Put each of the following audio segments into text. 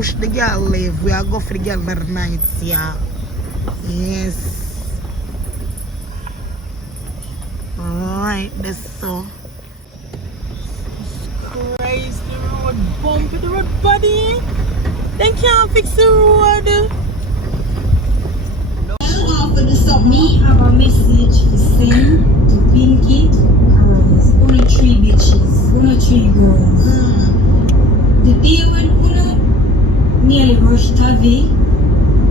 push the girl live. We are go for the girl that night, yeah. Yes. Alright, this so. Christ, the road bumpy, the road body. They can't fix the road. For the sub, me have a message to send to Punkycurves. Only 3 bitches, only 3 girls. The day when nearly rushed Tavii,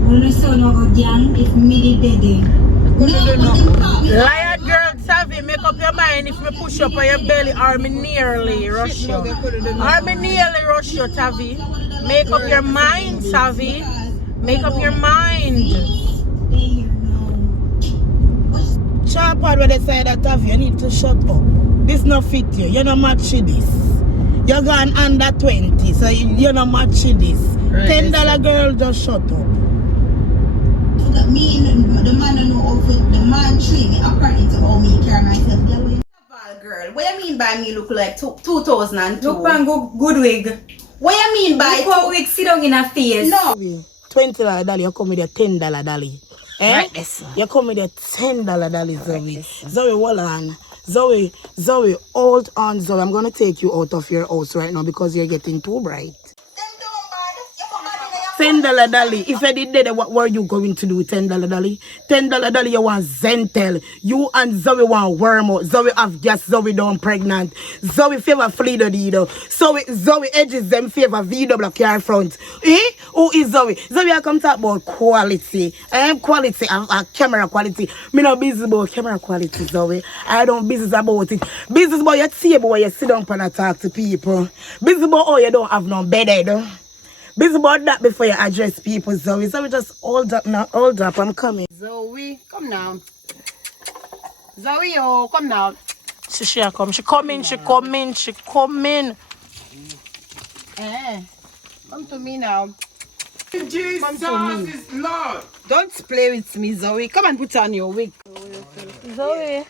only son of a gang if me did it. Liar girl, Tavii, make up your mind if me push up on your belly or me nearly rush you. Or me nearly rush you, Tavii. Make up your mind, Tavii. Make up your mind. Sharp out when they say that Tavii, you need to shut up. This not fit you. You're not match with this. You're gone under 20, so you're not match with this. $10 girl, just shut up. Me, the man don't know how the man train me according to how me carry myself. Girl, what you mean by me look like 2002? Look man, good wig. What you mean by look how wig sit down in her face? No. $20 dolly, you come with a $10 dolly. Eh? Right, this one. You come with a $10 dolly, Zoey. Zoey, hold on. Zoey, hold on, Zoey. I'm gonna take you out of your house right now because you're getting too bright. $10 dolly. If I did that, what were you going to do with $10 dolly? $10 dolly, you want Zentel. You and Zoey want worm out. Zoey have gas, Zoey don't pregnant. Zoey favor Fleedo Dido. Zoey edges them favor VW car front. Eh? Who is Zoey? Zoey, I come talk about quality. I am quality and camera quality. Me not busy about camera quality, Zoey. I don't business about it. Business about your table where you sit down and talk to people. Business about oh you don't have no bed. Busy about that before you address people, Zoey. Zoey, just hold up now. Hold up, I'm coming. Zoey, come now. Zoey, oh, come now. She come. She coming. Eh, come to me now. Jesus Come to me. is Lord. Don't play with me, Zoey. Come and put on your wig. Zoey,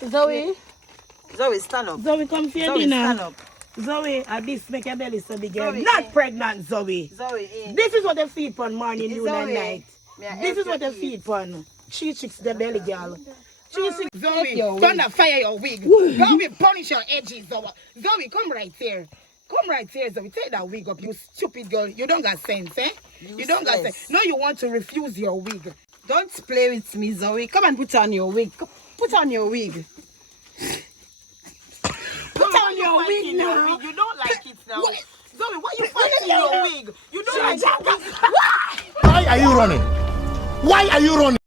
Zoey, stand up. Zoey, come for your dinner. stand up. Zoey, at this make your belly so big. Zoey, Not pregnant, Zoey. Zoey, This is what they feed on morning, noon, and Zoey, night. This is what they feed on. She chicks the belly, girl. She chicks Zoey, thunder fire your wig. Zoey, punish your edges, Zoey. Zoey, come right here. Come right here, Zoey. Take that wig up, you stupid girl. You don't got sense, eh? You don't got sense. No, you want to refuse your wig. don't play with me, Zoey. Come and put on your wig. Put on your wig. Put on your wig now. You don't like it now. What? Zoey, why you fighting your wig? You don't like it. Why are you running? Why are you running?